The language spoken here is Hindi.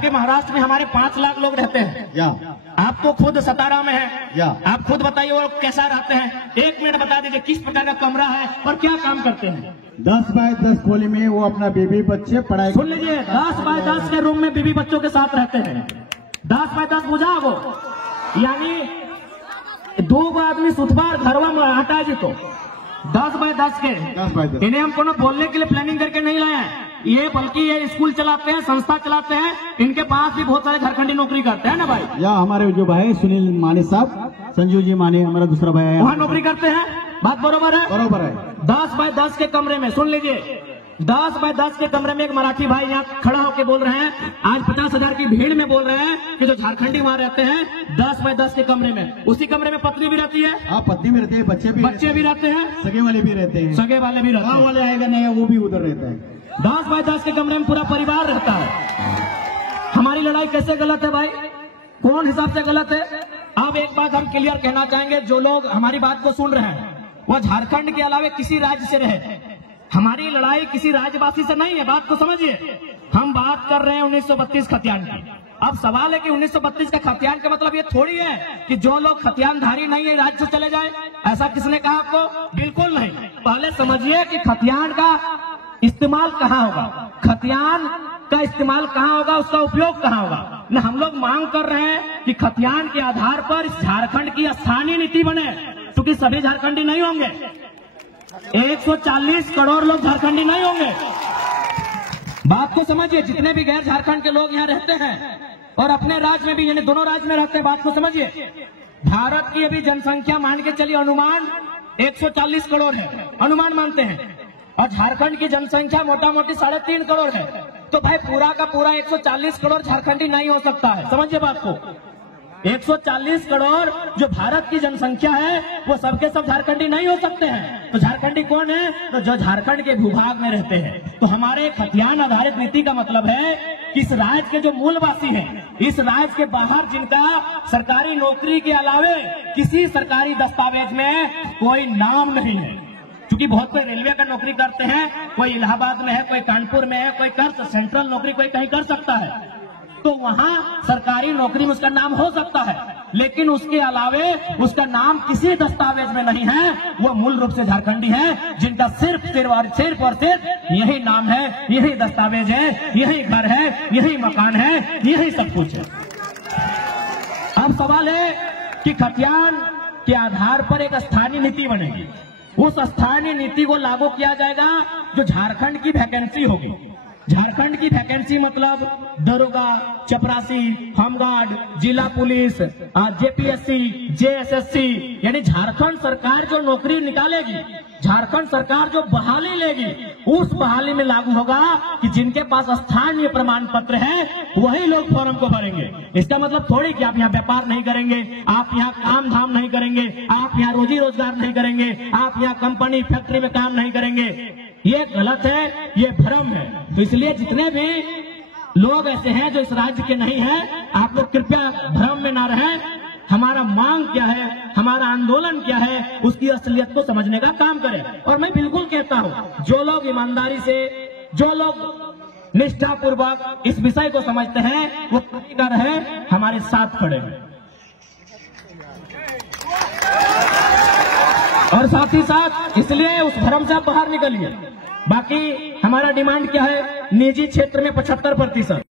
आपके महाराष्ट्र में हमारे 5 लाख लोग रहते हैं। आप तो खुद सतारा में है, आप खुद बताइए वो कैसा रहते हैं। 1 मिनट बता दीजिए किस प्रकार का कमरा है और क्या काम करते हैं। 10 बाय 10 खोली में वो अपना बीबी बच्चे पढ़ाई। सुन लीजिए, 10 बाय 10 के रूम में बीबी बच्चों के साथ रहते हैं। 10 बाय 10 बुझा वो, यानी 2 आदमी सुथबार घरवा में हटा जी तो 10 बाय 10 के। इन्हें हम कोनो बोलने के लिए प्लानिंग करके नहीं लाए हैं, ये बल्कि ये स्कूल चलाते हैं, संस्था चलाते हैं। इनके पास भी बहुत सारे झारखंडी नौकरी करते हैं ना भाई। या हमारे जो भाई सुनील माने साहब, संजू जी माने हमारा दूसरा भाई है, वहाँ नौकरी करते हैं। बात बरोबर है? बरोबर है। 10 बाय 10 के कमरे में, सुन लीजिए, 10 बाय 10 के कमरे में एक मराठी भाई यहाँ खड़ा होकर बोल रहे हैं, आज 50,000 की भीड़ में बोल रहे हैं कि जो झारखंडी वहाँ रहते हैं 10 बाय 10 के कमरे में, उसी कमरे में पत्नी भी रहती है। हाँ, पत्नी भी रहती है, बच्चे भी रहते हैं, सगे वाले भी रहते हैं, सगे वाले भी रहते हैं, वाले आएगा नहीं वो भी उधर रहता है। 10 बाय 10 के कमरे में पूरा परिवार रहता है। हमारी लड़ाई कैसे गलत है भाई, कौन हिसाब से गलत है? अब एक बात हम क्लियर कहना चाहेंगे, जो लोग हमारी बात को सुन रहे हैं वह झारखंड के अलावा किसी राज्य से रहे। हमारी लड़ाई किसी राज्यवासी से नहीं है, बात को समझिए। हम बात कर रहे हैं 1932 खतियान की। अब सवाल है कि 1932 का खतियान का मतलब ये थोड़ी है कि जो लोग खतियानधारी नहीं है राज्य से चले जाए, ऐसा किसने कहा आपको? बिल्कुल नहीं। पहले समझिए कि खतियान का इस्तेमाल कहाँ होगा, खतियान का इस्तेमाल कहाँ होगा, उसका उपयोग कहाँ होगा। न हम लोग मांग कर रहे हैं कि खतियान के आधार पर झारखंड की स्थानीय नीति बने, क्योंकि सभी झारखंडी नहीं होंगे। 140 करोड़ लोग झारखंडी नहीं होंगे। बात को समझिए, जितने भी गैर झारखंड के लोग यहाँ रहते हैं और अपने राज्य में भी, यानी दोनों राज्य में रहते हैं, बात को समझिए। भारत की अभी जनसंख्या मान के चलिए अनुमान 140 करोड़ है, अनुमान मानते हैं, और झारखंड की जनसंख्या मोटा मोटी 3.5 करोड़ है। तो भाई पूरा का पूरा 140 करोड़ झारखंडी नहीं हो सकता है, समझिए बात को। 140 करोड़ जो भारत की जनसंख्या है वो सबके सब झारखंडी नहीं हो सकते हैं। तो झारखंडी कौन है? तो जो झारखंड के भूभाग में रहते हैं। तो हमारे खतियान आधारित नीति का मतलब है कि इस राज्य के जो मूलवासी हैं, इस राज्य के बाहर जिनका सरकारी नौकरी के अलावे किसी सरकारी दस्तावेज में कोई नाम नहीं है, क्योंकि बहुत कोई रेलवे का नौकरी करते हैं, कोई इलाहाबाद में है, कोई कानपुर में है, कोई कर सेंट्रल नौकरी कोई कहीं कर सकता है, तो वहां सरकारी नौकरी में उसका नाम हो सकता है, लेकिन उसके अलावे उसका नाम किसी दस्तावेज में नहीं है। वो मूल रूप से झारखंडी है, जिनका सिर्फ यही नाम है, यही दस्तावेज है, यही घर है, यही मकान है, यही सब कुछ है। अब सवाल है कि खतियान के आधार पर एक स्थानीय नीति बनेगी। उस स्थानीय नीति को लागू किया जाएगा जो झारखंड की वैकेंसी होगी। झारखंड की वैकेंसी मतलब दरोगा, चपरासी, होमगार्ड, जिला पुलिस, जेपीएससी, जेएसएससी, यानी झारखंड सरकार जो नौकरी निकालेगी, झारखंड सरकार जो बहाली लेगी, उस बहाली में लागू होगा कि जिनके पास स्थानीय प्रमाण पत्र है वही लोग फॉर्म को भरेंगे। इसका मतलब थोड़ी कि आप यहाँ व्यापार नहीं करेंगे, आप यहाँ काम धाम नहीं करेंगे, आप यहाँ रोजी रोजगार नहीं करेंगे, आप यहाँ कंपनी फैक्ट्री में काम नहीं करेंगे। ये गलत है, ये भ्रम है। तो इसलिए जितने भी लोग ऐसे हैं जो इस राज्य के नहीं हैं, आप लोग कृपया भ्रम में ना रहें। हमारा मांग क्या है, हमारा आंदोलन क्या है, उसकी असलियत को समझने का काम करें। और मैं बिल्कुल कहता हूं, जो लोग ईमानदारी से, जो लोग निष्ठापूर्वक इस विषय को समझते हैं, वो कर है हमारे साथ खड़े हैं। और साथ ही साथ इसलिए उस भ्रम से आप बाहर निकलिए। बाकी हमारा डिमांड क्या है? निजी क्षेत्र में 75%।